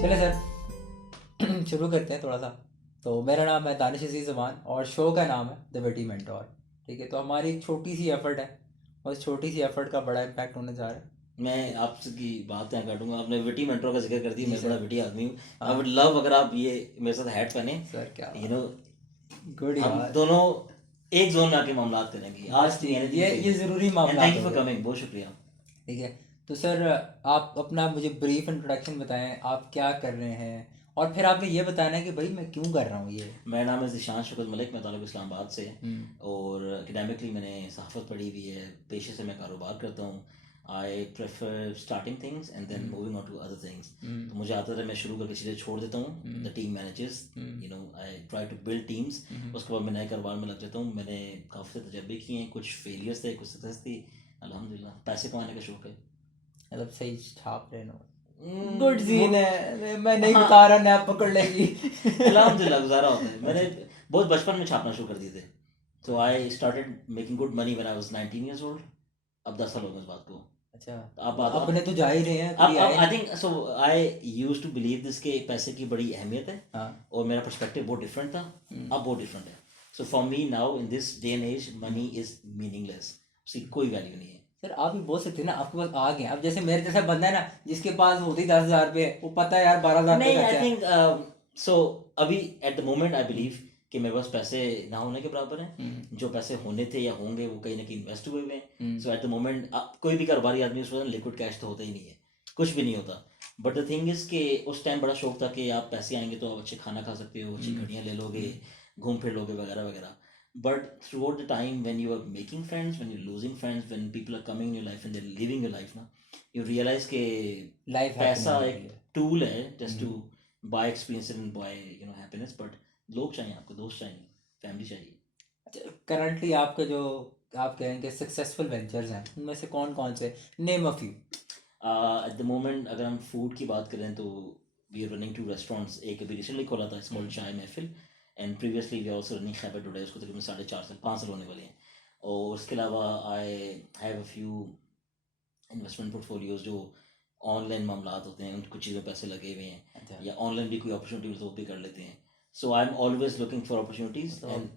चले सर शुरू करते हैं थोड़ा सा। तो मेरा नाम है दानिश अजीज़ ज़मान और शो का नाम है द विटी मेंटोर। ठीक है, तो हमारी एक छोटी सी एफर्ट है और उस छोटी सी एफर्ट का बड़ा इम्पैक्ट होने जा रहा है। मैं आपसे की बात यहाँ काटूंगा। आपने विटी मेंटोर का जिक्र कर दिया, जी मैं बड़ा सर। विटी आदमी हूँ। आई हाँ वुड लव अगर आप ये मेरे साथ हैट पहने, सर, क्या यू बात नो, है, गुड हम यार। दोनों एक जोन में आके मामलात करेंगे। बस आज मी ठीक है, एनीथिंग फॉर ये यू ज़रूरी एंड मामला थैंक यू हो फॉर गया। कमिंग। बहुत शुक्रिया। ठीक है, तो सर आप अपना मुझे ब्रीफ इंट्रोडक्शन बताएं, आप क्या कर रहे हैं और फिर आपने ये बताना है कि भाई मैं क्यों कर रहा हूँ ये। मेरा नाम है ज़िशान शौकत मलिक, मैं ताल्लुक इस्लामाबाद से है हम्म। और एकेडमिकली मैंने सहाफ़त पढ़ी हुई है। पेशे से मैं कारोबार करता हूँ। I prefer starting things and then moving on to other things. तो मुझे आता है मैं शुरू करके चीज़ें छोड़ देता हूँ। The team managers, you know, I try to build teams. उसके बाद मैं नए कारोबार में लग जाता हूँ। मैंने काफ़ी से तजर्बे किए हैं, कुछ फेलियर्स थे, कुछ सक्सेस थी। अल्हम्दुलिल्लाह पैसे कमाने का शौक है। मतलब सही छाप रहे हो। गुड वो सीन है, मैं नहीं हाँ, बता रहा, नैप पकड़ लेगी। अल्हम्दुलिल्लाह गुजारा होता है। मैंने अच्छा। बहुत बचपन में छापना शुरू कर दिए थे। तो I started making good money when I was 19 years old. अब 10 साल हो गए इस बात को। अच्छा, तो अब तो बात अपने तो जा ही रहे हैं, कभी अब आए आई नहीं। Think so I used to believe this के पैसे की बड़ी अहमियत है हाँ। और मेरा पर्सपेक्टिव बहुत डिफरेंट था। अब बहुत डिफरेंट है। So for me now in this day and age money is meaningless. उसकी कोई वैल्यू नहीं है। सर आप भी बोल सकते हैं ना, आपके पास आ गए। अब जैसे मेरे जैसा बंदा है ना, जिसके पास होती 10,000 रुपये, वो पता है यार 12,000 रुपये नहीं, आई खर्चा है। थिंक सो अभी at the moment I believe कि मेरे पास पैसे ना होने के बराबर हैं। जो पैसे होने थे या होंगे वो कहीं ना कहीं इन्वेस्ट हुए हुए हैं। सो एट द मोमेंट कोई भी कारोबारी आदमी उसको लिक्विड कैश तो होता ही नहीं है, कुछ भी नहीं होता। बट द थिंग इज कि उस टाइम बड़ा शौक था कि आप पैसे आएंगे तो आप अच्छे खाना खा सकते हो, अच्छी घड़ियाँ ले लोगे, घूम फिर लोगे वगैरह वगैरह। But throughout the time when you are making friends, when you losing friends, when people are coming in your life and they leaving your life ना, यू रियलाइज के लाइफ हैपी नहीं पैसा होती एक है। टूल है just to buy experience and buy happiness. But लोग चाहिए आपको, दोस्त चाहिए, फैमिली चाहिए। अच्छा, करंटली आपके जो आप कहेंगे सक्सेसफुल वेंचर्स हैं, उनमें से कौन कौन से, name of you. At the moment अगर हम फूड की बात करें तो वी आर रनिंग 2 रेस्टोरेंट्स। एक अभी रिसेंटली खोला था, it's called Chai Mehfil. And previously we are also running Khyber today, उसको तकरीबन 4.5 साल 5 साल होने वाले हैं। और उसके अलावा I have a few investment portfolios जो ऑनलाइन मामलात होते हैं, उन कुछ चीज़ों में पैसे लगे हुए हैं, अच्छा, या ऑनलाइन भी कोई अपॉर्चुनिटी हो तो वो भी कर लेते हैं। So I am always looking for opportunities तो एंड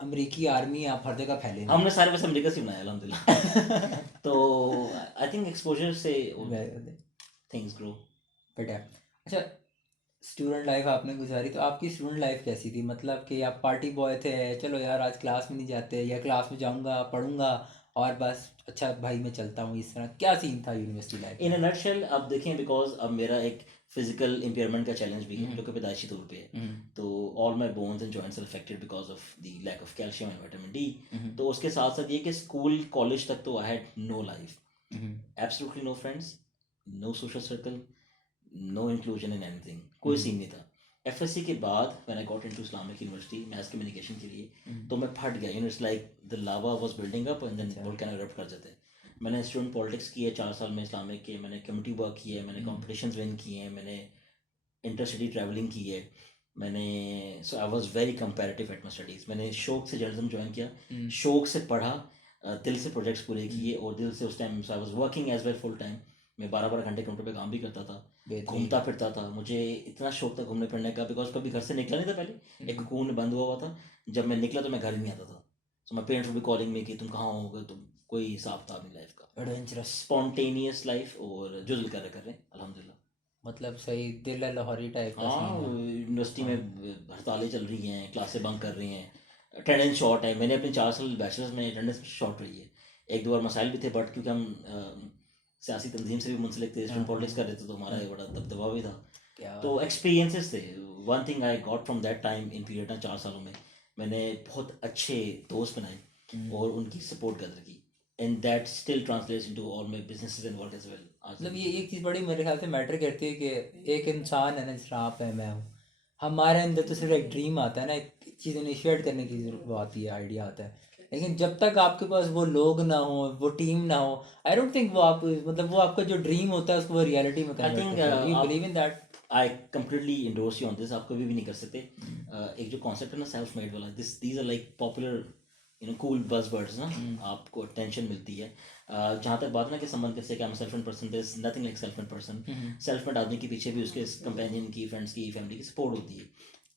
अमेरिकी आर्मी आप हर जगह फैले हुए हमने सारे पैसे अमेरिका से बनाए अल्हम्दुलिल्लाह। हैं। तो आई थिंक एक्सपोजर से बट थिंग्स ग्रो। अच्छा, स्टूडेंट लाइफ आपने गुजारी, तो आपकी स्टूडेंट लाइफ कैसी थी? मतलब कि आप पार्टी बॉय थे, चलो यार आज क्लास में नहीं जाते, या क्लास में जाऊंगा पढ़ूंगा और बस अच्छा भाई मैं चलता हूँ, इस तरह क्या सीन था यूनिवर्सिटी लाइफ इन में? अ नटशेल अब देखें, बिकॉज अब मेरा एक फिजिकल इम्पेयरमेंट का चैलेंज भी है जो कि पैदाइशी तौर पे है। तो all my bones and joints are affected because of the lack of calcium and vitamin D. तो उसके साथ साथ ये कि स्कूल कॉलेज तक तो I had no life, absolutely no friends, no social circle, no inclusion in anything, कोई scene नहीं था। एफएससी के बाद when I got into Islamic University mass communication के लिए, तो मैं फट गया। It's like the lava was building up and then volcano erupt कर जाते हैं। मैंने स्टूडेंट पॉलिटिक्स किए 4 साल में इस्लामिक के, मैंने कम्युनिटी वर्क किया है, मैंने कॉम्पिटिशन्स विन किए हैं, मैंने इंटरसिटी ट्रैवलिंग की है, मैंने, so I was very comparative at my studies. मैंने शौक से जर्नलिज्म ज्वाइन किया, शौक से पढ़ा, दिल से प्रोजेक्ट्स पूरे किए और दिल से उस time I was working as well full time. मैं 12-12 घंटे कंप्यूटर पे काम भी करता था, बेहतरीन। घूमता फिरता था। मुझे इतना शौक था घूमने फिरने का, बिकॉज कभी घर से निकला नहीं था पहले, एक कोकून में बंद हुआ था। जब मैं निकला तो मैं घर ही नहीं आता था। So my parents would be calling me कि तुम कहाँ हो, तुम कोई हिसाब था अपनी लाइफ का। एडवेंचरस। स्पॉन्टेनियस लाइफ और जो दिल कर रहे अल्हम्दुलिल्लाह। मतलब सही दिल है लाहौरी टाइप का हाँ, सीन है। यूनिवर्सिटी हाँ। में हड़तालें चल रही हैं, क्लासें बंक कर रही हैं, अटेंडेंस शॉर्ट है। मैंने अपने 4 साल बैचलर्स में अटेंडेंस शॉर्ट रही है। एक दो बार मसाइल भी थे, बट क्योंकि हम सियासी तंजीम से भी मुंसलिक थे, स्टूडेंट पॉलिटिक्स कर रहे थे, तो हमारा एक बड़ा दबदबा भी था। क्या तो बात है। एक्सपीरियंसेस थे। One thing I got from that time in period ना 4 सालों में, मैंने बहुत अच्छे दोस्त बनाए और उनकी सपोर्ट कदर की। And that still translates into all my businesses and work as well आज मतलब तक ये भी। एक चीज़ बड़ी मेरे ख्याल से मैटर करती है कि एक इंसान है ना, जिस तरह आप है, मैं हूँ, हमारे अंदर तो सिर्फ एक ड्रीम आता है ना, एक चीज़ इनिशिएट करने की वो आती है, आइडिया आता है। लेकिन जब तक आपके पास वो लोग ना हो, वो टीम ना हो, आई डोंट थिंक वो आप मतलब वो आपका जो ड्रीम होता है उसको वो रियलिटी में आई कन्वर्ट थिंक करता है। डू यू आप believe in that? I completely endorse you on this. आप कभी भी नहीं कर सकते। एक जो कॉन्सेप्ट है ना सेल्फ मेड वाला, this these are like popular cool buzzwords ना, आपको अटेंशन मिलती है। जहाँ तक बात ना कि समवन कैसे कि self made person, there is nothing like self made person. Self made आदमी के पीछे भी उसके कंपेनियन की, फ्रेंड्स की, फैमिली की सपोर्ट होती है।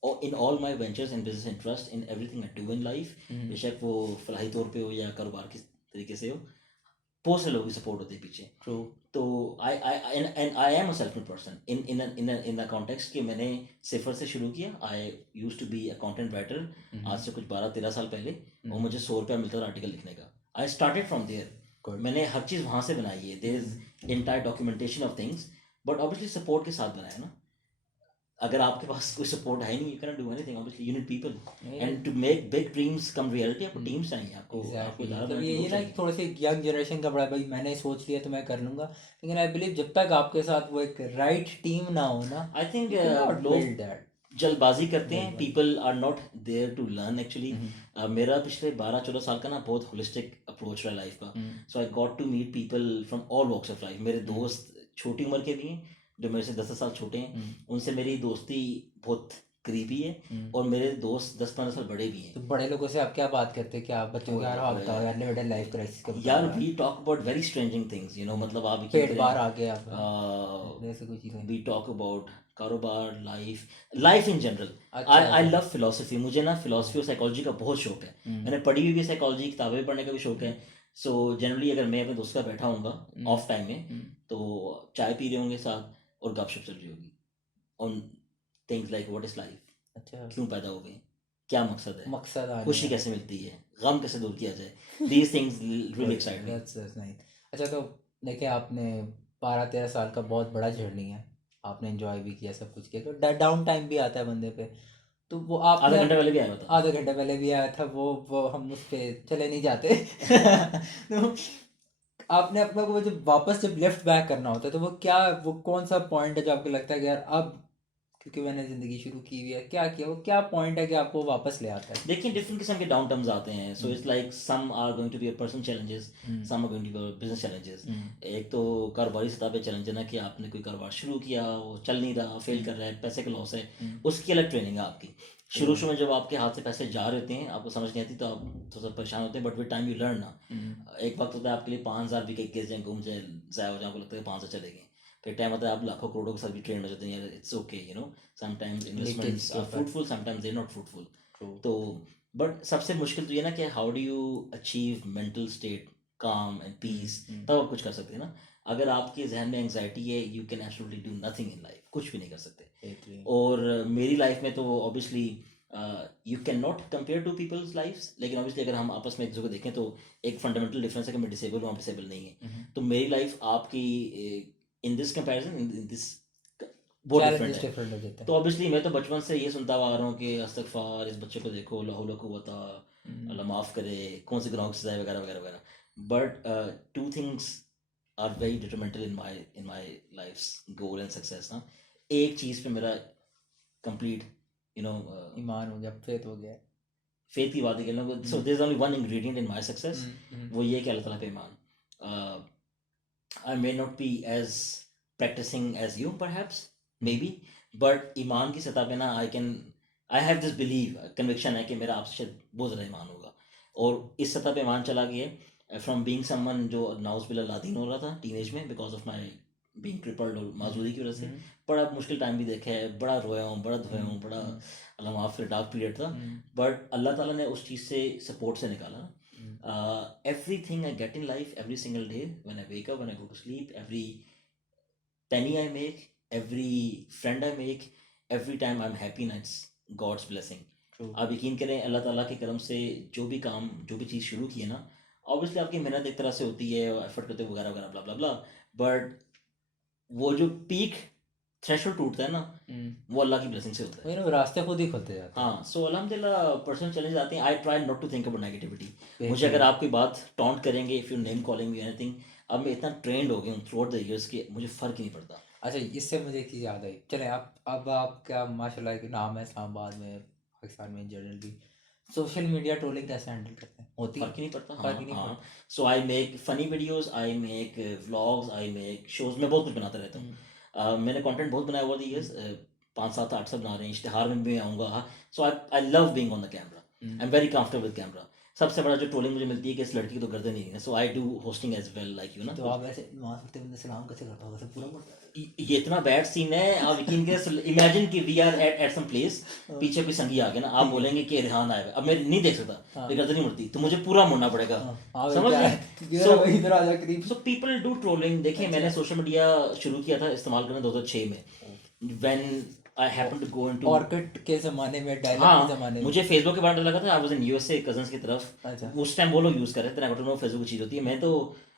और in all my ventures, in business interest, in everything I do in life, बेशक वो फलाही तौर पे हो या कारोबार के तरीके से हो, बहुत से लोगों की सपोर्ट होती है पीछे। ट्रू। तो I am a self made person in the context कि मैंने सिफर से शुरू किया। I use to be a content writer आज से कुछ 12-13 साल पहले, और मुझे 100 रुपया मिलता था आर्टिकल लिखने का। I started from there. मैंने हर चीज़ वहाँ से बनाई है। There is entire documentation of things, but obviously support के साथ बनाया ना। अगर आपके पास कोई सपोर्ट है नहीं, you can do anything. Obviously you need people, and to make big dreams come reality आपको टीम्स चाहिए, आपको मतलब ये ना कि थोड़े से यंग जनरेशन का बड़ा, भाई मैंने सोच लिया तो मैं कर लूंगा, लेकिन आई बिलीव जब तक आपके साथ वो एक राइट टीम ना हो ना, आई थिंक बिल्ड लोग दैट। जल्दबाजी करते हैं। People are not there to learn actually. मेरा पिछले 12-14 साल का ना बहुत होलिस्टिक अप्रोच रहा लाइफ का। So I got to meet people from all walks of life. मेरे दोस्त छोटी उम्र के भी हैं, जो मेरे से 10 साल छोटे हैं, उनसे मेरी दोस्ती बहुत करीबी है, और मेरे दोस्त 10-15 साल बड़े भी हैं। तो बड़े लोगों से आप क्या बात करते हैं, क्या आप बच्चों के यार हाँ बताओ यार मिडिल लाइफ क्राइसिस का बताओ यार we talk about very strange things, you know, मतलब आप पेट बाहर आ गया आपका, ऐसे कोई चीज़ें। वी टॉक अबाउट कारोबार, लाइफ इन जनरल। अच्छा, आई लव फिलोसफी। मुझे ना फिलोसफी और साइकोलॉजी का बहुत शौक है। मैंने पढ़ी हुई भी साइकोलॉजी, किताबें पढ़ने का भी शौक है। सो जनरली अगर मैं अपने दोस्त का बैठा हूँगा ऑफ टाइम में, तो चाय पी रहे होंगे साथ और गपशप चल रही होगी on things like what is life, अच्छा, क्यों पैदा हो गए, क्या मकसद है, मकसद आ खुशी कैसे मिलती है, गम कैसे दूर किया जाए। These things really excite me. That's nice. अच्छा, तो देखिए आपने 12-13 साल का बहुत बड़ा जर्नी है, आपने एंजॉय भी किया, सब कुछ किया, तो डाउन टाइम भी आता है बंदे पे, तो वो आधा आपने घंटे पहले भी आया हुआ था। आधा घंटा पहले भी आया था, वो हम उस पर चले नहीं जाते तो आपने अपना को जब वापस जब लेफ्ट बैक करना होता है, तो वो कौन सा पॉइंट है जो आपको लगता है कि यार अब क्योंकि मैंने ज़िंदगी शुरू की हुई है, क्या किया, वो क्या पॉइंट है कि आपको वापस ले आता है? देखिए डिफरेंट किस्म के डाउन टर्म्स आते हैं। So it's like some are going to be personal challenges, some are going to be business challenges. एक तो कारोबारी सतह पे चैलेंज है ना, कि आपने कोई कारोबार शुरू किया, वो चल नहीं रहा, फेल कर रहा है, पैसे का लॉस है, उसकी अलग ट्रेनिंग है आपकी। शुरू में जब आपके हाथ से पैसे जा रहे होते हैं, आपको समझ नहीं आती, तो आप थोड़ा सा परेशान होते हैं, but with time you learn ना। एक वक्त होता है आपके लिए 5,000 भी गिर जाए, घूम जाए, ज़ाया हो जाए, आपको लगता है 5,000 चले गए। फिर टाइम आता है आप लाखों करोड़ों के साथ भी ट्रेंड हो जाते हैं, it's okay, you know. Sometimes investments are fruitful, sometimes they not fruitful. तो बट सबसे मुश्किल तो ये ना कि how do you achieve mental state calm and peace, तब आप कुछ कर सकते हैं ना। अगर आपके जहन में एंग्जाइटी है, you can absolutely do nothing in life, कुछ भी नहीं कर सकते। और मेरी लाइफ में तो obviously you can not compare to people's lifes, लेकिन ऑब्वियसली अगर हम आपस में एक दूसरे को देखें, तो एक फंडामेंटल डिफरेंस है कि मैं डिसेबल हूँ, आप डिसेबल नहीं है। तो मेरी लाइफ आपकी in this comparison, in this बहुत डिफरेंट डिफरेंट हो है। जाता है। तो ऑब्वियसली मैं तो बचपन से ये सुनता आ रहा हूँ कि अस्तगफार, इस बच्चे को देखो, लाहौल कुव्वता, अल्लाह माफ़ करे, कौन सी गुनाहों की सज़ा वगैरह वगैरह वगैरह। But two things are very detrimental in my life's goal and success ना। एक चीज़ पे मेरा कंप्लीट यू नो ईमान हो गया, फेथ हो गया। फेथ की बात है कि so there is only one ingredient in my success, वो ये कि अल्लाह ताला पे ईमान। I may not be as practising as you perhaps, maybe, but ईमान की सतह पे ना I have this believe, conviction है कि मेरा आपसे शायद बहुत ज़्यादा ईमान होगा। और इस सतह पे ईमान चला गया फ्रॉम बीइंग समवन जो नाउज़ुबिल्लाह लादीन हो रहा था टीनेज में because of my being crippled और माजूरी की वजह से। बड़ा मुश्किल टाइम भी देखा है, बड़ा रोया हूँ, बड़ा धोया हूँ, बड़ा अल्लाह माफ़ करे डार्क पीरियड था। बट अल्लाह ताला ने उस चीज़ से सपोर्ट से निकाला। Everything I get in life, every single day, when I wake up, when I go to sleep, every penny I make, every friend I make, every time I'm happy, and it's God's blessing. आप यकीन करें अल्लाह ताला के करम से जो भी काम, जो भी चीज़ शुरू की है ना, ऑब्वियसली आपकी मेहनत एक तरह से होती है, एफर्ट करते वगैरह वगैरह ब्ला ब्ला ब्ला, बट वो जो पीक थ्रेशोल्ड टूटता है ना, वो अल्लाह की ब्लेसिंग से होता है। वही ना, रास्ते खुद ही खुलते जाते हैं। हाँ, सो अल्हम्दुलिल्लाह पर्सनल चैलेंज आते हैं। I try not to think about negativity. मुझे अगर आप कोई बात टॉन्ट करेंगे, if you name calling me anything, अब मैं इतना ट्रेंड हो गया हूँ थ्रू आउट द ईयर्स कि मुझे फ़र्क ही नहीं पड़ता। अच्छा, इससे मुझे एक चीज़ याद आई। चले अब आपका माशाल्लाह एक नाम है इस्लामाबाद में, पाकिस्तान में, जनरल भी सोशल मीडिया ट्रोलिंग कैसे हैंडल करते हैं? होती है? फ़र्क ही नहीं पड़ता। फर्क ही नहीं हाँ, पड़ता। So I make funny videos, I make vlogs, I make shows, मैं बहुत कुछ बनाता रहता हूँ। मैंने कंटेंट बहुत बनाया हुआ ईयर्स, 5-7-8 सब बना रहे हैं, इश्तिहार में भी मैं आऊँगा। So I love being on the camera, I am very comfortable with camera. सबसे बड़ा जो ट्रोलिंग मुझे मिलती है कि इस लड़की की तो गर्दन नहीं है, so I do hosting as well like you ना। तो आप ऐसे नमाज पढ़ते बंदे सलाम कैसे करता होगा, सब पूरा पढ़ता है? ये इतना बैड सीन है, आप यकीन करें, इमेजिन कि we are at some place, पीछे कोई संगी आ गया ना, आप बोलेंगे कि रेहान आया है, अब मैं नहीं देख सकता, मेरी गर्दन नहीं मुड़ती, तो मुझे पूरा मुड़ना पड़ेगा, समझ रहे? सो इधर आ जा करीब। So people do trolling. देखिए मैंने सोशल मीडिया शुरू किया था इस्तेमाल करना 2006 में, when I happen to go into, Orkut के ज़माने में, डायलॉग के हाँ ज़माने में। मुझे फेसबुक के बारे में लगा था, I was in USA cousins की तरफ, अच्छा। उस टाइम वो लोग यूज़ कर रहे थे, आई डोंट नो फेसबुक की चीज़ होती है, मैं तो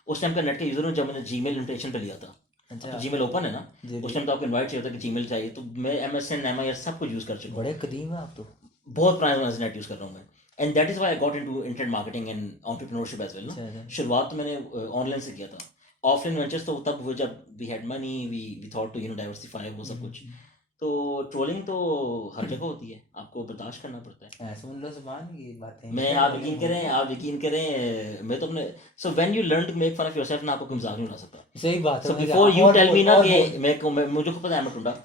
उस टाइम का नेट का यूज़र हूँ जब मैंने जीमेल इन्विटेशन पे लिया था। अच्छा। तो जीमेल ओपन है ना, जी, उस टाइम तो आपको इनवाइट चाहिए होता है कि जीमेल चाहिए, तो मैं एमएसएन एमआई सब कुछ यूज़ कर चुका हूँ, बड़े कदीम है आप तो। बहुत पुराना नेट यूज़ कर रहा हूँ मैं, and that is why I got into internet marketing and entrepreneurship as well अच्छा, ना। अच्छा। शुरुआत तो मैंने ऑनलाइन से किया था, ऑफलाइन वेंचर्स तो तब हुए जब we had money, we thought to diversify वो सब कुछ। तो ट्रोलिंग तो हर जगह होती है, आपको बर्दाश्त करना पड़ता है। सुन लो जुबान की बातें। मैं, आप यकीन करें, मैं तो अपने, so when you learn to make fun of yourself ना, आपको कोई मजाक नहीं उड़ा सकता। सही बात है। So before you tell me ना कि मुझे को पता है मैं टुंडा,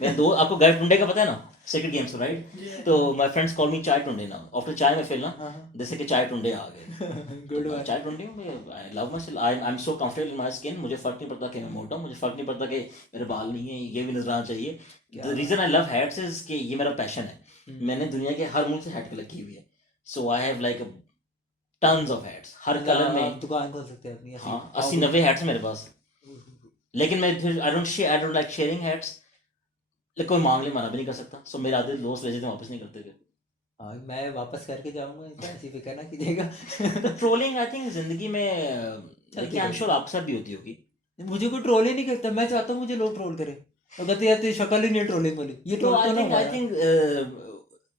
मैं दो आपको गाय टुंडे का पता है ना, सेक्रेट गेम्स राइट, तो माय फ्रेंड्स कॉल मी चाय टुंडे ना, आफ्टर चाय में फिर ना जैसे कि चाय टुंडे आ गए, गुड तो चाय टुंडे में I love my self, I am so comfortable in my skin, मुझे फर्क नहीं पड़ता कि मैं मोटा हूं, मुझे फर्क नहीं पड़ता कि मेरे बाल नहीं है, ये भी नजर आना चाहिए। The reason I love hats is कि ये मेरा पैशन है, मैंने दुनिया के हर मुल्क से हैट कलेक्ट की हुई है, so I have like tons of hats हर कलर में। दुकान खोल सकते हैं अपनी। हाँ 80-90 हैट्स मेरे पास, लेकिन मैं फिर I don't like sharing hats, लेकिन कोई मांग ले मना भी नहीं कर सकता, सो मेरे आधे दोस्त ले जाते हैं, वापस नहीं करते थे। हाँ मैं वापस करके जाऊंगा इनका, ऐसी फिक्र ना कीजिएगा। तो ट्रोलिंग आई थिंक जिंदगी में, देखिए आई एम श्योर आपके साथ भी होती होगी। मुझे कोई ट्रोल ही नहीं करता, मैं चाहता हूँ मुझे लोग ट्रोल करे, तो कहते यार तेरी शक्ल ही नहीं ट्रोलिंग वाली, ये तो ट्रोल तो ना आई हुआ थिंक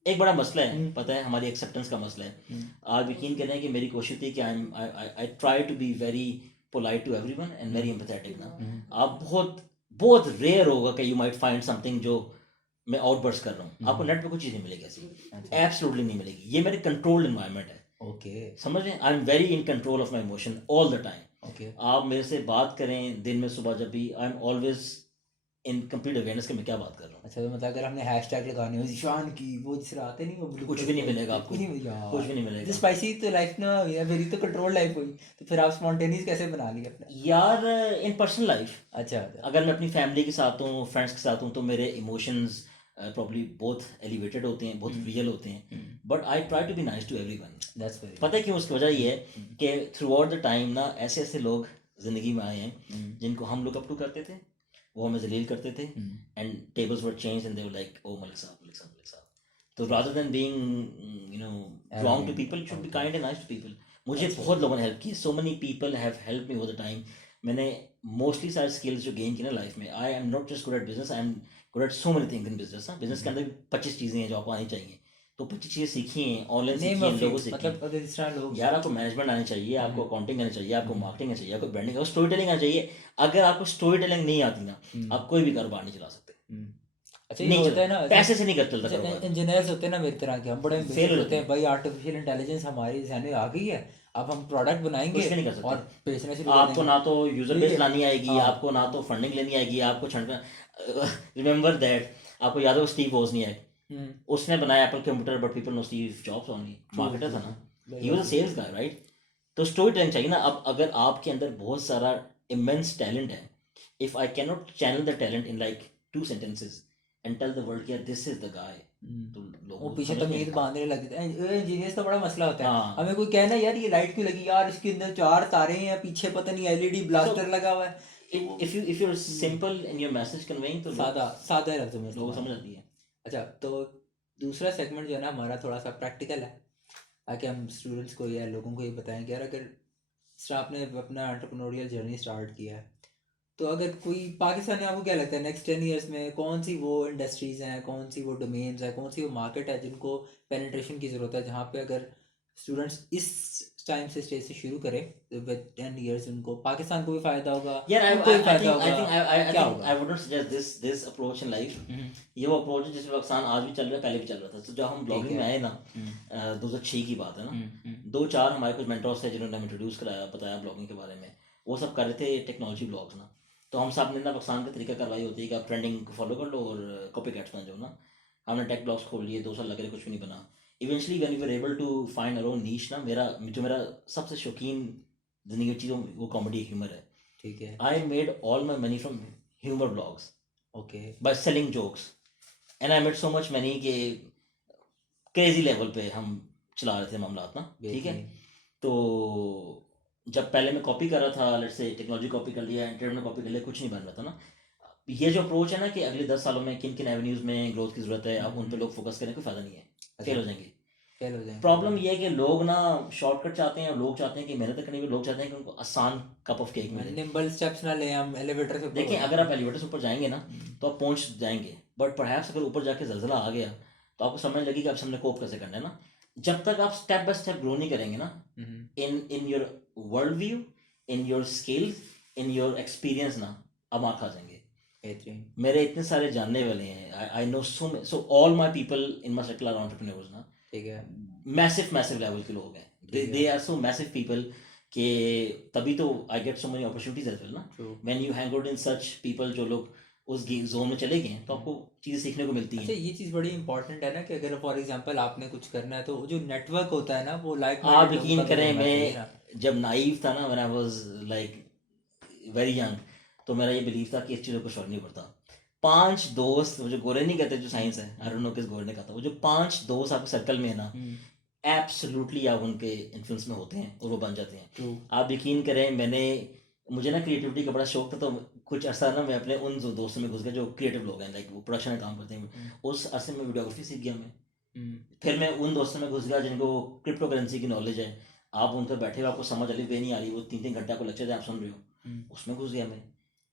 एक बड़ा मसला है, पता है, हमारी एक्सेप्टेंस का मसला है। आप यकीन करें कि मेरी कोशिश थी कि I try to be very polite to everyone and very empathetic ना। आप बहुत बहुत रेयर होगा कि यू माइट फाइंड समथिंग जो मैं आउटबर्स्ट कर रहा हूँ, आपको नेट पे कुछ चीज़ नहीं मिलेगी ऐसी, एब्सोल्युटली नहीं मिलेगी, ये मेरे कंट्रोल्ड एनवायरनमेंट है। ओके। समझ रहे हैं, आई am very in control of my emotion all the time. Okay. आप मेरे से बात करें दिन में सुबह जब भी, आई am always in complete awareness कि मैं क्या बात कर रहा हूँ। अच्छा, तो मतलब अगर हमने हैशटैग लगाने हो ईशान की, वो जिस तरह आते नहीं, वो ब्लू कुछ भी नहीं मिलेगा आपको, कुछ नहीं मिलेगा, कुछ भी नहीं मिलेगा। स्पाइसी तो लाइफ ना हुई है, मेरी तो कंट्रोल लाइफ हुई, तो फिर आप स्पॉन्टेनियस कैसे बना लिया अपना? यार इन पर्सनल लाइफ, अच्छा अच्छा। अगर मैं अपनी फैमिली के साथ हूँ, फ्रेंड्स के साथ हूँ, तो मेरे इमोशंस प्रॉब्ली बहुत एलिवेटेड होते हैं, बहुत रियल होते हैं, but I try to be nice to everyone. That's very, पता है क्यों? उसकी वजह ये है कि थ्रू आउट द टाइम ना ऐसे ऐसे लोग जिंदगी में आए हैं जिनको हम लुक अप टू करते थे, वो हमें जलील करते थे, and tables were changed and they were like oh Malik sahab, Malik sahab, Malik sahab. तो rather than being wrong to people, you should be kind and nice to people. मुझे बहुत लोगों ने हेल्प की, so many people have help me over the time. मैंने mostly सारे skills जो gain की ना लाइफ में, I am not just good at business, I am good eight so many things in business. Business के अंदर भी 25 चीज़ें हैं जो आपको आनी चाहिए, तो 25 चीज़ें सीखी हैं, ऑनलाइन सीखी हैं, लोगों से सीखी हैं। मतलब अगर इस तरह लोग, यार आपको मैनेजमेंट आनी चाहिए, आपको अकाउंटिंग आनी चाहिए, आपको मार्केटिंग आनी चाहिए, आपको ब्रांडिंग और स्टोरी टेलिंग आनी चाहिए। अगर आपको स्टोरी टेलिंग नहीं आती ना, आप कोई भी कारोबार नहीं चला सकते। अच्छा ये नहीं होता है चलता, ना, पैसे से नहीं कर चलता कारोबार। इंजीनियर्स होते हैं ना मेरी तरह के, हम बड़े Fail ambitious हो होते हैं भाई, आर्टिफिशियल इंटेलिजेंस हमारी जहन में आ गई है, अब हम प्रोडक्ट बनाएंगे कुछ भी नहीं कर सकते। और बेचना शुरू कर आपको देंगे। ना तो यूजर बेस लानी आएगी, हाँ। आपको ना तो फंडिंग लेनी आएगी, आपको छंटना। रिमेंबर दैट, आपको याद हो स्टीव वोजनियाक, उसने बनाया Apple computer, but people know Steve Jobs only, marketer था ना, he was a sales guy right. तो स्टोरी टेलिंग चाहिए ना। अब अगर आपके अंदर बहुत सारा इमेंस टैलेंट है, if I can not channel the talent in like 2 sentences and tell the world कि दिस इज द गाय, तो वो लोग पीछे समझ नहीं तमीज आएगा। बांधने लग जाते हैं। इंजीनियर्स का बड़ा मसला होता है, हाँ। हमें कोई कहना यार ये लाइट क्यों लगी, यार इसके अंदर 4 तारे हैं, पीछे पता नहीं एलईडी ब्लास्टर लगा हुआ है। if you're simple in your message conveying, तो सादा सादा लफ्जों में लोगों को समझ आती है। अच्छा, तो दूसरा सेगमेंट जो है ना हमारा थोड़ा सा प्रैक्टिकल है, ताकि हम स्टूडेंट्स को या लोगों को ये बताएं कि यार अगर आपने अपना एंटरप्रेन्योरियल जर्नी स्टार्ट किया है, तो अगर कोई पाकिस्तान में आपको क्या लगता है नेक्स्ट 10 ईयर्स में कौन सी वो इंडस्ट्रीज़ हैं, कौन सी वो डोमेन्स हैं, कौन सी वो मार्केट है जिनको पेनिट्रेशन की ज़रूरत है, जहाँ पे अगर स्टूडेंट्स इस टाइम से स्टेज से शुरू करें विद 10 ईयर्स उनको, पाकिस्तान को भी फ़ायदा होगा, यार उनको भी फ़ायदा होगा, क्या होगा? I wouldn't suggest this approach in life। ये वो अप्रोच है जिसमें पाकिस्तान आज भी चल रहा है, पहले भी चल रहा था। तो जब हम ब्लॉगिंग में आए ना, 2006 की बात है ना, 2-4 हमारे कुछ मेंटर्स थे जिन्होंने हमें इंट्रोड्यूस कराया, बताया ब्लॉगिंग के बारे में। वो सब कर रहे थे टेक्नोलॉजी ब्लॉग्स ना। तो हम सब ने ना पाकिस्तान का तरीका करवाई होती है कि आप ट्रेंडिंग को फॉलो कर लो और कॉपी कैट्स बन जाओ ना। हमने टेक ब्लॉग्स खोल लिए, 2 साल लग रहे, कुछ भी नहीं बना। Eventually when we were able to find our own niche ना, मेरा सबसे शौकीन जिंदगी की चीज़ वो कॉमेडी ह्यूमर है. ठीक है. I made all my money from humor blogs okay. by selling jokes, and I made so much money कि क्रेजी लेवल पे हम चला रहे थे मामलात ना. ठीक है. तो जब पहले मैं कॉपी कर रहा था, लेट्स से टेक्नोलॉजी कॉपी कर लिया, इंटरनेट में कॉपी कर लिया, कुछ नहीं बन रहा था ना. ये जो अप्रोच है ना कि अगले 10 सालों में किन किन एवेन्यूज में ग्रोथ की जरूरत है, अब उन पे लोग फोकस करें, कोई फायदा नहीं है, फेल हो जाएंगे. फेल हो जाएंगे. प्रॉब्लम ये है कि लोग ना शॉर्टकट चाहते हैं, और लोग चाहते हैं कि मेहनत करनी, लोग चाहते हैं कि उनको आसान कप ऑफ केक मिले. निम्बल स्टेप्स ना लें हम, एलिवेटर से ऊपर. देखिए, अगर आप एलिवेटर से ऊपर जाएंगे ना तो आप पहुंच जाएंगे, बट परहैप्स अगर ऊपर जाके जल्जला आ गया तो आपको समझ लगी कि अब हमने कोप कैसे करना है ना. जब तक आप स्टेप बाय स्टेप ग्रो नहीं करेंगे ना, in your world view, in your skills, in your experience ना, आप मार खा जाएंगे. मेरे इतने सारे जानने वाले हैं, I know so all my people in my circle are entrepreneurs ना. ठीक है. मैसिव लेवल के लोग हैं, they are so massive people कि तभी तो I get so many opportunities as well ना. When you hang out in such people जो लोग उस जोन में चले गए तो आपको चीज़ें सीखने को मिलती हैं. अच्छा, ये चीज़ बड़ी इंपॉर्टेंट है ना कि अगर फॉर एग्जांपल आपने कुछ करना है तो जो नेटवर्क होता है ना वो लाइक आप यकीन करें, मैं जब नाइव था ना, when I was like very young, तो मेरा ये बिलीव था कि इस चीज़ों को फर्क नहीं पड़ता. 5 दोस्त, वो जो गोरे नहीं कहते, जो साइंस है, आई डोंट नो किस गोरे ने कहा था, वो जो 5 दोस्त आपके सर्कल में है ना, एब्सोल्युटली आप उनके इन्फ्लुएंस में होते हैं और वो बन जाते हैं. आप यकीन करें, मुझे ना क्रिएटिविटी का बड़ा शौक था, तो कुछ अर्सा ना मैं अपने उन दोस्तों में घुस गया जो क्रिएटिव लोग हैं, लाइक वो प्रोडक्शन में काम करते हैं. उस अरसे में वीडियोग्राफी सीख गया मैं. फिर मैं उन दोस्तों में घुस गया जिनको क्रिप्टो करेंसी की नॉलेज है. आप उन पर बैठे हो, आपको समझ अली वे नहीं आ रही, वो 3-3 घंटे आपको लेक्चर आप सुन रहे हो, उसमें घुस गया मैं.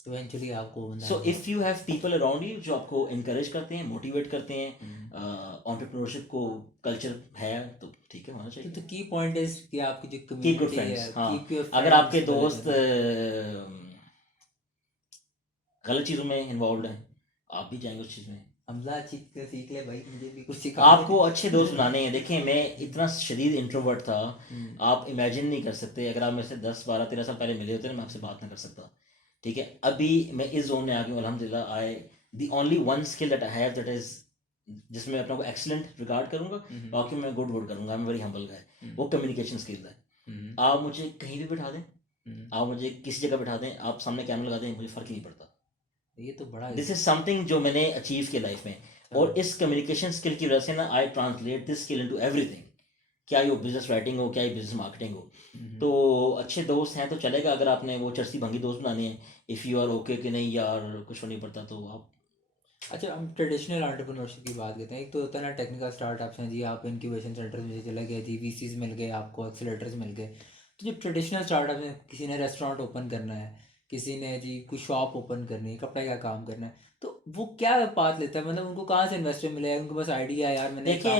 इवेंचुअली आपको so if you have people around you जो आपको इनकरेज करते हैं, मोटिवेट करते हैं, एंटरप्रेन्योरशिप को कल्चर है, तो ठीक है, होना चाहिए. तो की पॉइंट इज कि आपकी जो कीप गुड कम्युनिटी है, फ्रेंड्स. हाँ, keep your अगर friends आपके दोस्त relevant. गलत चीज़ों में इन्वॉल्व हैं, आप भी जाएंगे उस चीज़ में. हमला सीख ले भाई, मुझे भी कुछ सिखा. आपको अच्छे दोस्त बनाने हैं. देखिए, मैं इतना शदीद इंट्रोवर्ट था, आप इमेजिन नहीं कर सकते. अगर आप मेरे से 10-12-13 साल पहले मिले होते ना, मैं आपसे बात ना कर सकता. ठीक है, अभी मैं इस जोन में आ गया हूँ अल्हम्दुलिल्लाह. I the only one skill that I have, that is, जिसमें मैं अपने को एक्सीलेंट रिगार्ड करूंगा, बाकी मैं गुड वर्ड करूंगा, आई एम वेरी हम्बल गाय. वो कम्युनिकेशन स्किल है. आप मुझे कहीं भी बिठा दें, आप मुझे किसी जगह बिठा दें, आप सामने कैमरा लगा दें, मुझे फ़र्क ही नहीं पड़ता. ये तो बड़ा, दिस इज समथिंग जो मैंने अचीव किया लाइफ में. और इस कम्युनिकेशन स्किल की वजह से ना, आई translate this skill into everything. क्या ये बिजनेस राइटिंग हो, क्या ये बिजनेस मार्केटिंग हो. तो अच्छे दोस्त हैं तो चलेगा. अगर आपने वो चरसी भंगी दोस्त बनाने हैं, इफ़ यू आर ओके कि नहीं यार कुछ नहीं पड़ता, तो आप. अच्छा, हम ट्रेडिशनल एंटरप्रेन्योरशिप की बात करते हैं. एक तो होता है ना टेक्निकल स्टार्टअप्स हैं जी, आप इंक्यूबेशन सेंटर्स में चले गए जी, वीसीज मिल गए आपको, एक्सीलेटर्स मिल गए. तो जो ट्रेडिशनल स्टार्टअप हैं, किसी ने रेस्टोरेंट ओपन करना है, किसी ने जी कोई शॉप ओपन करनी है, कपड़े का काम करना है, तो वो क्या पाथ लेता है? मतलब उनको कहाँ से इन्वेस्टर मिलेगा? उनको बस आइडिया है यार मैंने देखिए,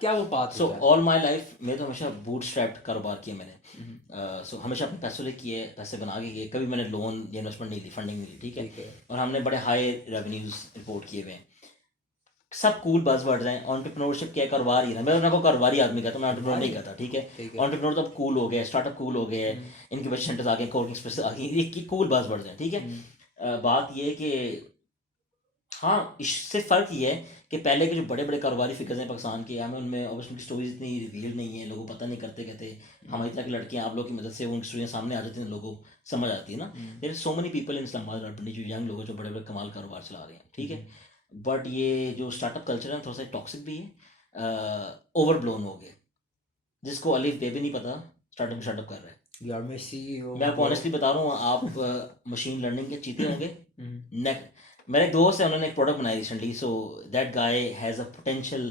क्या वो path so all my life मैं तो हमेशा बूटस्ट्रैप्ड कारोबार किया मैंने. सो हमेशा अपने पैसों ले किए, पैसे बना के किए, कभी मैंने लोन या इन्वेस्टमेंट नहीं ली, फंडिंग नहीं ली. ठीक है. और हमने बड़े हाई रेवेन्यूज रिपोर्ट किए हुए हैं. सब कूल बज़वर्ड्स हैं. एंटरप्रेन्योरशिप क्या कारोबार ही ना, मैं उनको कारोबारी आदमी कहता हूँ, मैं एंटरप्रेन्योर नहीं कहता. ठीक है. एंटरप्रेन्योर तो कूल हो गए, स्टार्टअप कूल हो गए, इनक्यूबेशन सेंटर्स आ गए, कोवर्किंग स्पेस आ गई, ये कूल बज़वर्ड्स हैं. ठीक है. बात ये है कि हाँ, इससे फ़र्क ये है कि पहले के जो बड़े बड़े कारोबारी फिगर्स हैं पाकिस्तान के, हमें उनमें ऑब्वियसली स्टोरीज इतनी रिवील नहीं है, लोगों को पता नहीं करते. कहते हमारी तरह के लड़के हैं, आप लोग की मदद से उनकी स्टोरियाँ सामने आ जाती हैं, लोगों को समझ आती है ना. There are so many people in Islamabad और जो यंग लोग जो बड़े बड़े कमाल कारोबार चला रहे हैं. ठीक है. बट ये जो स्टार्टअप कल्चर है थोड़ा सा टॉक्सिक भी है, ओवर ब्लोन हो गया. जिसको अलिफ बे भी नहीं पता, स्टार्टअप कर रहा है. मैं आपको ऑनेस्टली बता रहा हूँ, आप मशीन लर्निंग के चीते होंगे. मेरे एक दोस्त है, उन्होंने एक प्रोडक्ट बनाई recently. So that guy has a potential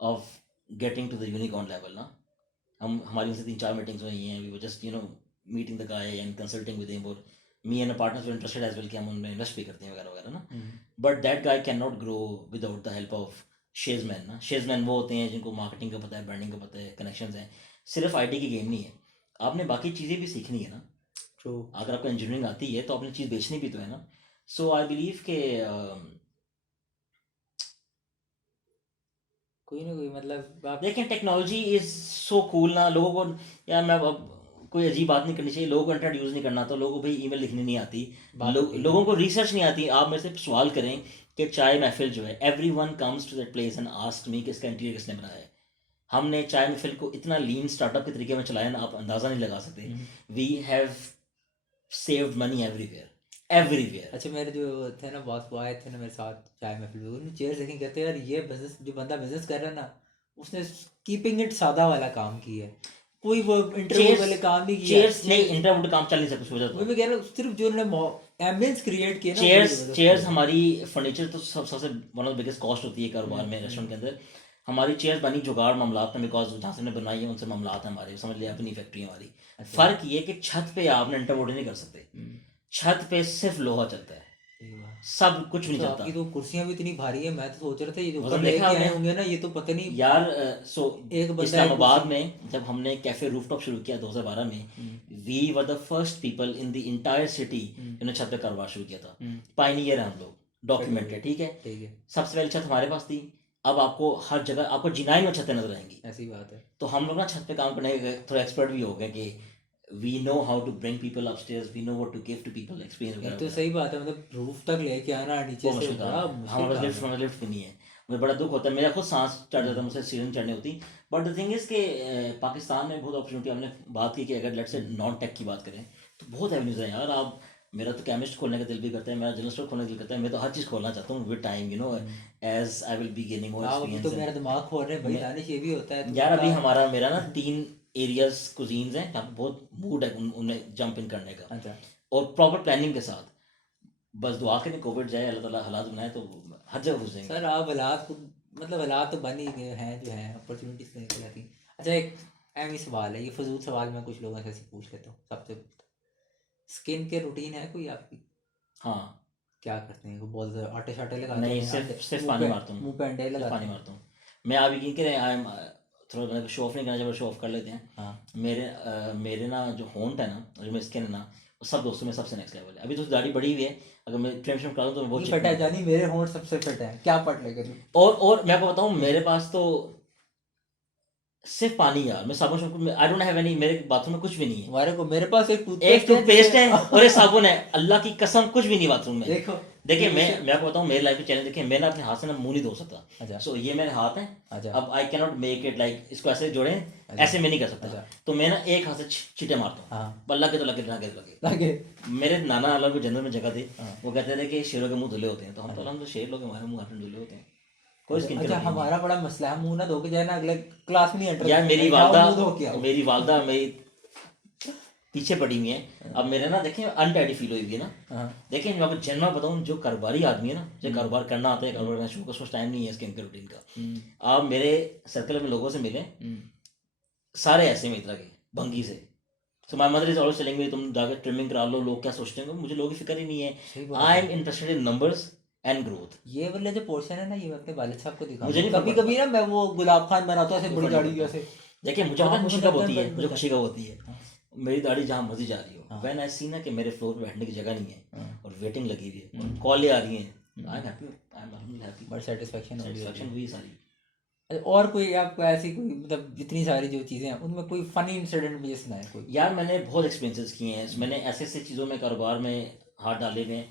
of getting to the unicorn level ना. हमारी उनसे 3-4 मीटिंग्स हुई हैं. We were just meeting the guy and consulting with him, और me and partners were interested as well कि हम उनमें invest भी करते हैं वगैरह वगैरह ना. But that guy can not grow without the help of शेजमैन ना. शेजमैन वो होते हैं जिनको मार्केटिंग का पता है, ब्रांडिंग का पता है, कनेक्शंस हैं. सिर्फ आईटी की गेम नहीं है, आपने बाकी चीज़ें भी सीखनी है ना. अगर आपको इंजीनियरिंग आती है तो आपने चीज़ बेचनी भी तो है ना. सो आई बिलीव के कोई ना कोई मतलब आप देखें, टेक्नोलॉजी इज़ सो कूल ना. लोगों को यार, मैं अब कोई अजीब बात नहीं करनी चाहिए, लोगों को इंटरनेट यूज़ नहीं करना, तो लोगों को भाई ईमेल लिखनी नहीं आती, लोगों को रिसर्च नहीं आती. आप मेरे से सवाल करें कि चाय महफिल जो है, everyone comes to that place and ask me कि इसका इंटीरियर किसने बनाया है. हमने चाय महफिल को इतना लीन स्टार्टअप के तरीके में चलाया ना, आप अंदाज़ा नहीं लगा सकते। We have saved money everywhere. अच्छा, मेरे जो थे ना बॉस, वो आए थे ना मेरे साथ चाय में, फिर उन्होंने चेयर्स देखें, कहते हैं यार ये बिजनेस, जो बंदा बिजनेस कर रहा है ना, उसने कीपिंग इट सादा वाला काम किया है, कोई वो इंटरव्यू वाले काम नहीं किया। चेयर्स नहीं, इंटरव्यू काम चल नहीं सकता उस वजह वही मैं कह रहा हूँ, सिर्फ जो उन्होंने एम्बियंस क्रिएट किया ना, वही चेयर्स जबरदस्त चेयर्स किया। हमारी फर्नीचर तो सबसे one of the biggest cost होती है कारोबार में, रेस्टोरेंट के अंदर। हमारी चेयर्स बनी जुगाड़ मामलात में, बिकॉज जहाँ से हमने बनाई है उनसे मामलात है हमारे, समझ लिया, अपनी फैक्ट्री हमारी। फर्क ये कि छत पे आपने इंटरवोड नहीं कर सकते, छत पे सिर्फ लोहा चलता है, सही बात। सब कुछ नहीं तो चलता। आपकी तो कुर्सियां भी इतनी भारी है, मैं तो सोच रहा था ये जो वजन ऊपर देखा लेके आए आपने? होंगे ना, ये तो पता नहीं यार सो एक बंदा इस्लामाबाद में जब हमने कैफे रूफटॉप शुरू किया 2012 में, we were the first people in the entire city जिन्होंने छत पे कारोबार शुरू किया था। पायनियर है हम लोग, डॉक्यूमेंटेड, ठीक है। ठीक है, सबसे पहले छत हमारे पास थी, अब आपको हर जगह आपको जिनाई में छतें नजर आएंगी। ऐसी बात है। तो हम लोग ना छत पे काम करने के थोड़ा एक्सपर्ट भी हो गए कि we know how to bring people upstairs, we know what to give to people experience ये वगैरह तो वगैरह। सही बात है, मतलब रूफ तक लेके आना नीचे बहुत से मुश्किल बड़ा काम है, मुश्किल हमारे काम है। हमारे लिफ्ट भी नहीं है, मुझे बड़ा दुख होता है, मेरा खुद सांस चढ़ जाता है मुझसे सीढ़ी चढ़नी होती। बट द थिंग इज कि पाकिस्तान में बहुत अपॉर्चुनिटी, हमने बात की कि अगर लेट्स से नॉन टेक की बात करें तो बहुत एवेन्यूज हैं यार। आप, मेरा तो केमिस्ट खोलने का दिल भी करता है, मेरा जनरल स्टोर खोलने का दिल करता है, मैं तो हर चीज़ खोलना चाहता हूँ with time, you know, as I will be gaining more आप अभी तो मेरा एक्सपीरियंस। दिमाग खोल रहे हैं भाई, दानिश ये भी होता है तो यार अभी बता। मेरा ना 3 एरियाज कुजीन्स हैं जहाँ पे बहुत मूड है उनमें जंप इन करने का, अच्छा, और प्रॉपर प्लानिंग के साथ। बस दुआ करें कोविड जाए, अल्लाह ताला हालात बनाए तो हर जगह घुस जाएंगे। सर आप हालात को, मतलब हालात तो बन ही गए हैं जो हैं, अपॉर्चुनिटीज नहीं निकल आती। अच्छा, एक अहम ही सवाल है, ये फजूल सवाल मैं कुछ लोगों से ऐसे पूछ लेता हूँ सबसे। स्किन के रूटीन है कोई आपकी? हाँ, क्या करते हैं? वो बहुत ज़्यादा आटे शाटे लगाते नहीं, हैं, सिर्फ मुंह पानी पे, मारता हूँ, मुंह पे अंडे सिर्फ लगाते पानी हैं? मारता हूँ। मैं आप यकीन करें, आई एम थोड़ा, मतलब शो ऑफ नहीं करना चाहिए, शो ऑफ कर लेते हैं। हाँ, मेरे ना जो होंट है ना, जो मेरी स्किन है ना, वो सब दोस्तों में सबसे नेक्स्ट लेवल है। अभी तो दाढ़ी बड़ी हुई है, अगर मैं ट्रिम श्रिम करा दूँ तो मैं बहुत ये चिकना फटा है हूँ। जानी, मेरे होंठ सबसे फटे हैं, क्या पट लेके तुम? और मैं आपको बताऊँ, मेरे पास तो सिर्फ पानी यार, मैं साबुन shampoo, I don't have any, मेरे बाथरूम में कुछ भी नहीं है। हमारे को, मेरे पास एक एक टूथपेस्ट है टूथपेस्ट है जिससे और एक साबुन है, अल्लाह की कसम कुछ भी नहीं बाथरूम में। देखो, देखिए फिर उसे। मैं आपको बताऊं, मेरे लाइफ के चैलेंज देखिए, मैं ना अपने हाथ से ना मुंह नहीं धो सकता। अच्छा, सो ये मेरे हाथ हैं, अच्छा, अब आई can not make it like इसको ऐसे जोड़े, अच्छा, ऐसे मैं नहीं कर सकता। अच्छा, तो मैं ना एक हाथ से छींटे मारता हूँ, हाँ, पर लगे तो लगे, ना लगे तो लगे। लगे, मेरे नाना अल्लाह को जन्नत में जगह थे, हाँ, वो कहते थे कि शेरों के मुंह धुले होते हैं, तो हम तो अच्छा, अलहमदुलिल्लाह शेर लोग, हमारे मुंह हाथ में धुले होते हैं, कोई अच्छा, स्किन केयर अच्छा, रूटीन नहीं हमारा बड़ा मसला है, मुंह ना धो के जाए ना, अगले क्लास में नहीं है एंटर यार। करते हैं, जाओ मुंह धो के आओ। मेरी वालदा मेरी पीछे पड़ी हुई है। अब मेरे ना देखें अनटाइडी फील हुई हुई है ना, हाँ, देखिए मैं आपको जन्म बताऊं, जो कारोबारी आदमी है ना, जो कारोबार करना आता है, कारोबार करना शुरू का सोच टाइम नहीं है स्किन केयर रूटीन का। आप मेरे सर्कल में लोगों से मिले, सारे ऐसे में इतना के भंगी से। So my mother is always telling me तुम जाकर ट्रिमिंग करा लो, लोग क्या सोचते हैं, मुझे लोगों की फिक्र ही नहीं सही है। बात आई है। Am interested in numbers and growth. ये वाला जो पोर्शन है ना, ये मैं अपने वालिद साहब को मुझे दिखाऊंगा नहीं फर्क कभी पड़ता, कभी ना, मैं वो गुलाब खान बनाता हूँ ऐसे, कोई बड़ी फर्क नहीं दाढ़ी पड़ता। जैसे, देखिए मुझे पता जहाँ है खुशी पसंद कब आता होती है है, मुझे खुशी कब होती है, हाँ, मेरी दाढ़ी जहाँ मर्जी जा रही हो, हाँ, व्हेन आई सी ना कि मेरे फ्लोर पे बैठने की जगह नहीं है हाँ, और वेटिंग लगी हुई है और कॉलें आ रही हैं, I am happy, I am happy, बड़ी सेटिस्फेक्शन हो रही होती सेटिस्फैक्शन है। हुई सारी। अच्छा, और कोई आपको ऐसी कोई, मतलब जितनी सारी जो चीज़ें हैं उनमें कोई फनी इंसिडेंट मुझे सुनाए कोई? यार मैंने बहुत एक्सपीरियंसेस किए हैं, मैंने ऐसे ऐसे चीज़ों में कारोबार में हाथ डाले हुए हैं,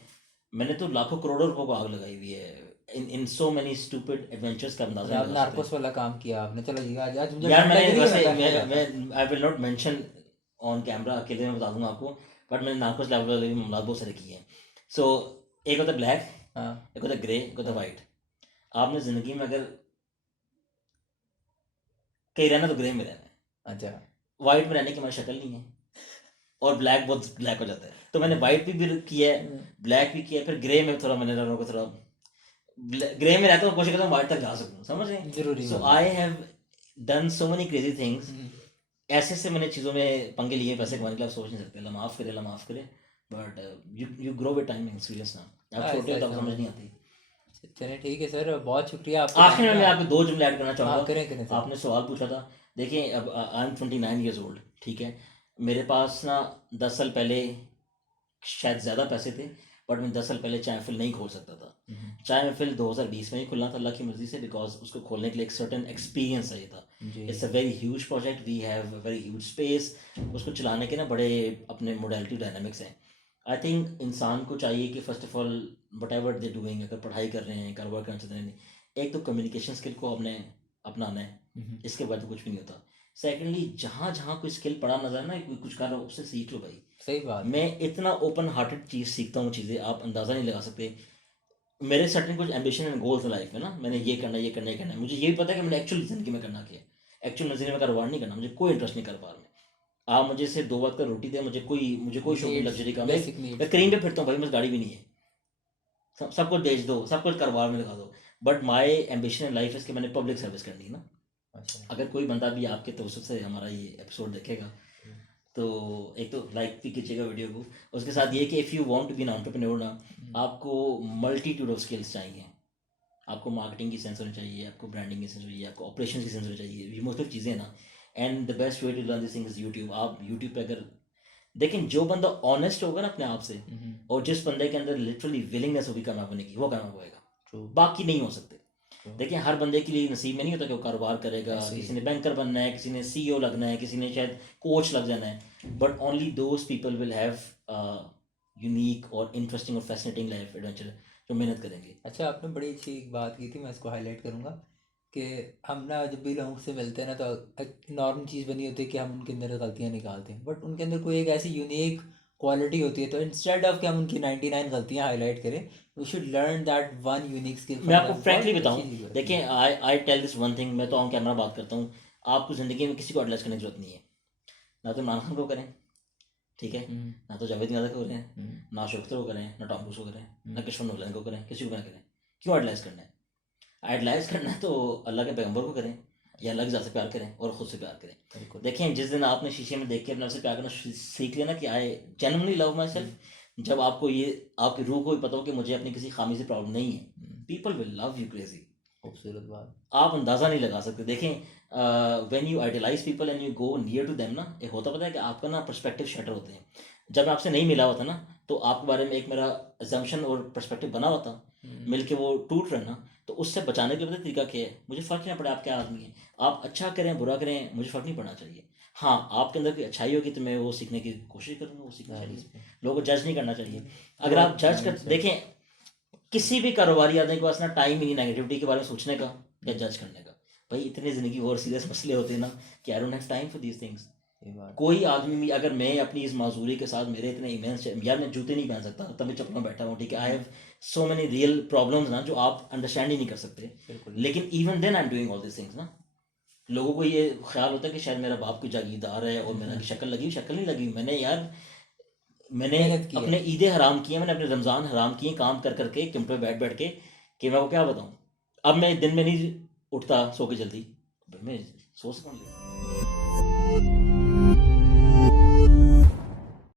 मैंने तो लाखों करोड़ों रुपयों को आग लगाई हुई है इन सो मेनी स्टूपिड एडवेंचर्स का अंदाजा अच्छा, नहीं आप लगा सकते। नार्कोस वाला काम किया आपने, चलो जी, आज मुझे यार ठंड लग मैंने रही है, वैसे मैं बैठ जाता हूँ। मैं I will not mention on camera, अकेले में बता दूंगा आपको, बट मैंने नार्कोस लेवल वाले भी मामला बहुत सारे किए हैं। सो एक होता है ब्लैक, हाँ, एक होता है ग्रे, एक होता है वाइट। आपने ज़िंदगी में अगर कहीं रहना तो ग्रे में रहना है, अच्छा, वाइट में रहने की हमारी शक्ल नहीं है, और ब्लैक बहुत ब्लैक हो जाता है। तो मैंने वाइट भी किया है, ब्लैक भी किया है, फिर ग्रे में थोड़ा मैंने लोगों को थोड़ा ग्रे में रहता हूँ, कोशिश करता हूँ वाइट तक जा सकूँ, समझ रहे हैं। जरूरी सो बात आई है। Have done so many crazy things, ऐसे से मैंने चीज़ों में पंगे लिए, पैसे कमाने के लिए आप सोच नहीं सकते, अल्लाह माफ़ करे, but you grow with time experience ना, आप छोटे हो तो आपको समझ नहीं आती। चलिए ठीक है सर, बहुत शुक्रिया आपके आखिर टाइम में मैं का। आपको 2 जुमले ऐड करना हाँ, चाहूँगा। करें सर। आपने सवाल पूछा था, देखिए अब आई एम 29 ईयर्स ओल्ड, ठीक है। मेरे पास ना 10 साल पहले शायद ज़्यादा पैसे थे, बट मैं 10 साल पहले चाय महफिल नहीं खोल सकता था। चाय महफिल 2020 में ही खुलना था अल्लाह की मर्ज़ी से, बिकॉज उसको खोलने के लिए एक सर्टेन एक्सपीरियंस चाहिए था। जी, it's a very huge project, we have a very huge space, उसको चलाने के ना बड़े अपने मोडालिटी डायनामिक्स हैं। आई थिंक इंसान को चाहिए कि first of all what ever they doing, अगर पढ़ाई कर रहे हैं, कारोबार करना चाहते हैं, एक तो कम्युनिकेशन स्किल को अपने अपनाना है, इसके बाद तो कुछ भी नहीं होता। सेकेंडली, जहाँ जहाँ कोई स्किल पड़ा नजर आए ना, कोई कुछ कर रहा हो, उससे सीख लो भाई। सही बात है। मैं इतना ओपन हार्टेड चीज़ सीखता हूँ, चीज़ें आप अंदाज़ा नहीं लगा सकते। मेरे सर्टेन कुछ एम्बिशन एंड गोल्स हैं लाइफ में ना, मैंने ये करना है, ये करना है, ये करना है। मुझे ये भी पता है कि मैंने एक्चुअल ज़िंदगी में करना क्या है। एक्चुअल ज़िंदगी में कारोबार नहीं करना, मुझे कोई इंटरेस्ट नहीं कारोबार में। आप मुझे से 2 वक्त का रोटी दें, मुझे कोई शौक नहीं नीड्स, लग्जरी का। बेसिक मैं नीड्स। क्रीम पे फिरता हूँ भाई, मुझे गाड़ी भी नहीं है। सब कुछ बेच दो, सब कुछ कारोबार में लगा दो। But my ambition in life है कि मैंने पब्लिक सर्विस करनी है ना। अच्छा। अगर कोई बंदा भी आपके तवज्जुह से हमारा ये एपिसोड देखेगा, तो एक तो लाइक भी कीजिएगा वीडियो को। उसके साथ ये कि if you want to be an entrepreneur ना, आपको मल्टीट्यूड ऑफ स्किल्स चाहिए। आपको मार्केटिंग की सेंस होनी चाहिए, आपको ब्रांडिंग की सेंस होनी चाहिए, आपको ऑपरेशन की सेंस होनी चाहिए। ये मुख्तलिफ चीज़ें ना। And the best way to learn this thing is YouTube. आप यूट्यूब पे अगर देखें, जो बंदा ऑनेस्ट होगा ना अपने आप से, और जिस बंदे के अंदर लिटरली विलिंगनेस होगी कामयाब होने की, वो कामयाब होएगा। बाकी नहीं हो सकते। देखिए, हर बंदे के लिए नसीब में नहीं होता कि वो कारोबार करेगा। किसी ने बैंकर बनना है, किसी ने सीईओ लगना है, किसी ने शायद कोच लग जाना है। But only those people will have unique और इंटरेस्टिंग और फैसिनेटिंग लाइफ एडवेंचर, जो मेहनत करेंगे। अच्छा, आपने बड़ी अच्छी एक बात की थी, मैं इसको हाईलाइट करूँगा कि हम ना जब भी लोगों से मिलते हैं ना, तो एक नॉर्मल चीज़ बनी होती है कि हम उनके अंदर गलतियाँ निकालते हैं, बट उनके अंदर कोई एक ऐसी यूनिक क्वालिटी होती है। तो इंस्टेड ऑफ कि हम उनकी 99 गलतियाँ हाईलाइट करें, we should learn that one unique skill मैं फ्रॉम आपको देम। फ्रैंकली बहुत बताऊं, अच्छी चीज़ होती है। देखिए, I tell this one thing. मैं तो ऑन कैमरा बात करता हूँ। आपको ज़िंदगी में किसी को एडवाइस करने की जरूरत नहीं है। ना तो इमरान खान को करें, ठीक है, ना तो जावेद मियां को करें, ना शोखतर को करें, ना टॉम क्रूज को करें, ना कृष्ण नोलन को करें, किसी को ना करें। क्यों एडवाइस करना है? एडवाइस करना है तो अल्लाह के पैगंबर को करें, या अल्लाह की ज़ात से प्यार करें और ख़ुद से प्यार करें। बिल्कुल। देखें, जिस दिन आपने शीशे में देख के अपने आप से प्यार करना सीख लिया ना, कि I genuinely love my self, जब आपको ये आपकी रूह को भी पता हो कि मुझे अपनी किसी खामी से प्रॉब्लम नहीं है, people will love you crazy. खूबसूरत बात। आप अंदाज़ा नहीं लगा सकते। देखें, when you idealize people and you go near to them ना, एक होता पता है कि आपका ना पर्सपेक्टिव शटर होते हैं। जब मैं आपसे नहीं मिला हुआ था ना, तो आपके बारे में एक मेरा अजम्पशन और पर्सपेक्टिव बना हुआ था। मिलके वो टूट रहा ना, तो उससे बचाने के लिए तरीका क्या है? मुझे फ़र्क नहीं पड़ा आप क्या आदमी हैं। आप अच्छा करें बुरा करें, मुझे फ़र्क नहीं पड़ना चाहिए। हाँ, आपके अंदर कोई अच्छाई होगी तो मैं वो सीखने की कोशिश करूँगा, वो सीखना चाहिए। लोगों को जज नहीं करना चाहिए। अगर आप जज कर देखें, किसी भी कारोबारी आदमी के पास ना टाइम ही नहीं नेगेटिविटी के बारे में सोचने का या जज करने का। भाई, इतने ज़िंदगी और सीरियस मसले होते हैं ना, कि I don't have time for these things. कोई आदमी भी, अगर मैं अपनी इस माजूरी के साथ, मेरे इतने इमेंस, यार मैं जूते नहीं पहन सकता, तभी चप्पल में बैठा हूँ, ठीक है। I have so many real problems ना, जो आप अंडरस्टैंड ही नहीं कर सकते। लेकिन even then I am doing all this things ना। लोगों को ये ख्याल होता है कि शायद मेरा बाप कोई जागीरदार है और मेरा की शक्ल लगी, शक्ल नहीं लगी। मैंने यार, मैंने मेहनत की है। अपने ईदें हराम की हैं, मैंने अपने रमज़ान हराम किए काम कर करके, कंप्यूटर बैठ बैठ के, कि मैं वो क्या बताऊँ। अब मैं दिन में नहीं उठता सो के जल्दी, मैं सोच सकता हूँ।